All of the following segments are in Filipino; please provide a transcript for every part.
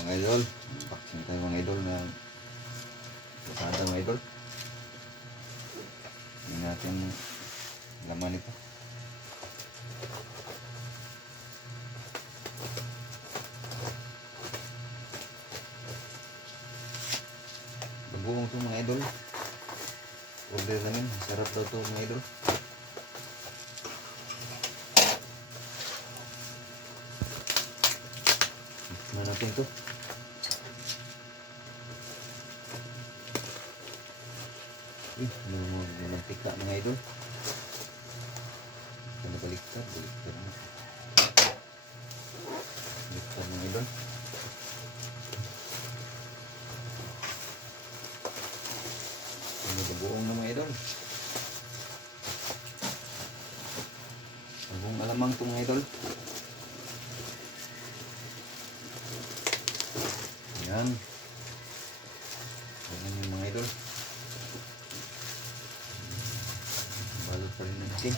mga idol, unboxing tayo mga idol ng Lazada mga idol. Tingnan natin laman ito. Bagoong ito mga idol. Order namin, sarap daw ito mga idol. Tingnan natin ito. Mantika mga idol. Ito baliktad na. Baliktad mga idol. Ito buong na mga idol. Buong alamang ito mga idol. Ayan. Ayan yung mga idol. Balot pa rin natin.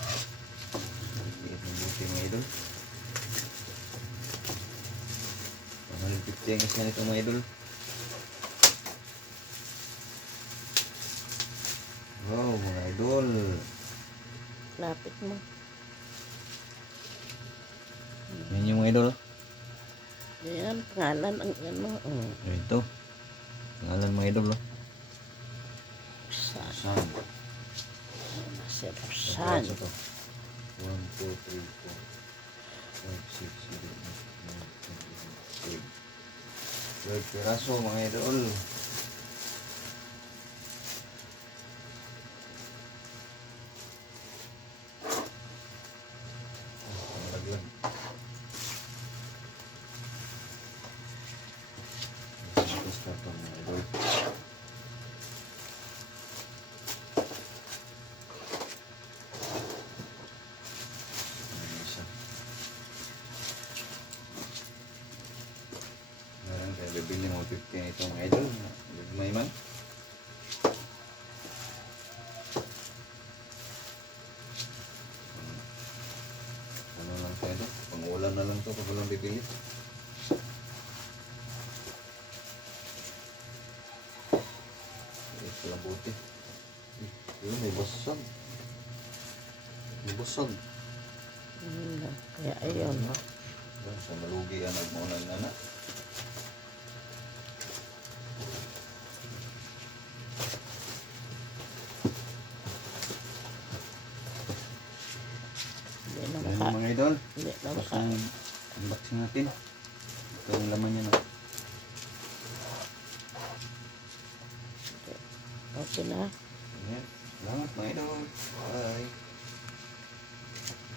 Liit ng buti mga idol. 150 ang isa nito mga idol. Wow mga idol. Lapit mo. Yan yung mga idol. Yan, pangalan ang ano. Ito. Pangalan mga idol. San. San. Sir San. San. 1, 2, 3, 4, 5, 6, 7, 8, 9, 10, 11, 12 piraso mga idol. Laglag. Tapos ito mga idol. Bibili mo 50 na ito mga idol. May man. Ano lang tayo ito? Pang-ulam na lang ito pag walang bibili. Ito lang buti. Yun, may basag. May basag. Kaya ayun. Doon sa malugi ang nagmaunan na na. Ayan mga idol. Hindi na maka. Ang unboxing natin. Ito yung laman niya na. Okay na. Ayan. Salamat mga idol.